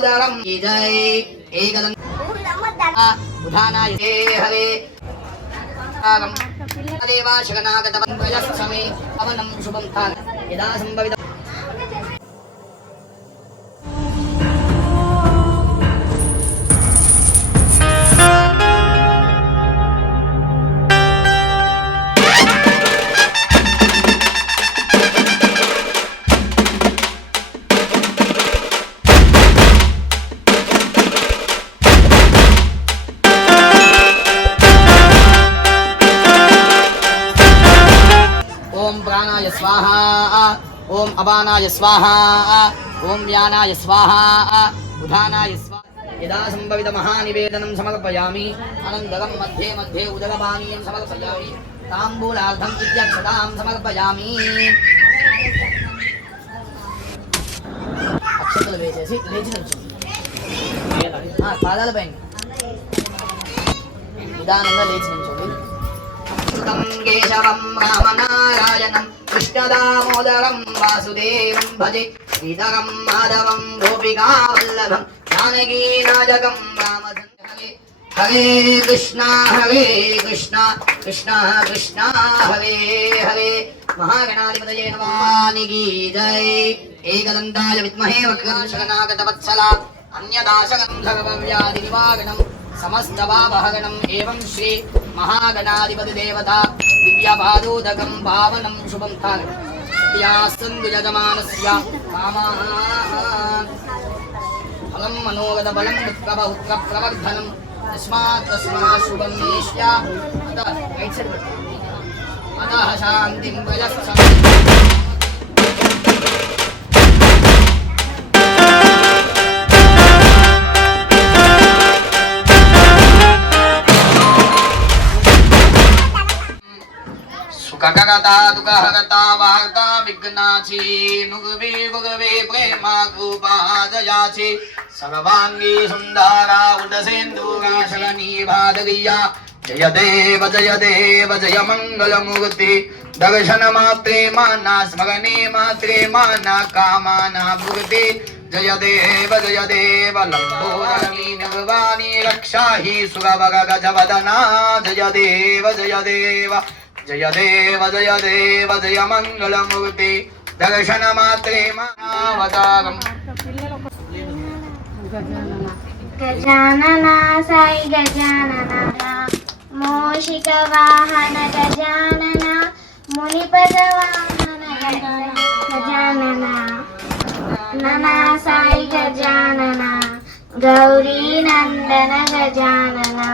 मोदरं जय एकदं बुधानाय हरे आगम देवा शगनागतवन्वयस्समे अवनं शुभं तान् यदा संभवित ओम प्राणाय स्वाहा ओम अपानाय स्वाहा ओम व्यानाय स्वाहा उधानाय स्वाहा यदा संभवित महानिवेदनं समर्पयामि अनन्तरं मध्ये मध्ये उदकपानीयं समर्पयामि ताम्बूलार्थं विद्याक्षतां समर्पयामि अक्षतలు వేసేసి లేచి నిల్చోండి పాదాలపైన నిదానంగా లేచి నిల్చోండి केशवं रामनारायणं कृष्णदामोदरं वासुदेवं भजे श्रीधरं माधवं गोपिकावल्लभं जानकीनायकं रामचन्द्र हरे कृष्णा कृष्णा कृष्णा हरे हरे महागणाधिपतये नमः की जय एकदन्ताय विद्महे वक्रतुण्डशगनागतवत्सला अन्यदाशकं सर्वव्याधिनिवारणं समस्त पापहरणम् एवं श्री महागणाधिपति देवता दिव्यपादोदकं पावनं शुभं तान् सत्यास्तु यजमानस्य कामाः फलं मनोगतबलं उत्कप्रवर्धनं तस्मात् शुभं नेष्या अतः शान्तिं वयस्सम् ककगता दुःखहरता वार्ता विघ्नाची नुगवे गुगवे प्रेमा कृपा जयाची सर्वांगी सुंदरा उदसेन्दूरा शगनी भादगिया जय देव जय मंगल मूर्ति दर्शन मात्रे माना स्मरणे मात्रे माना कामाना भुक्ति जय देव लंबोदरी निर्वाणी रक्षा ही सुरवर गजवदना जय देव जय देव जय मंगलमूर्ति दर्शन मात्रे मानवतारम् गजानना साई गजानना मूषिक वाहन गजानना मुनिपद वाहन गजानना नना साई गजानना गौरी नंदन गजानना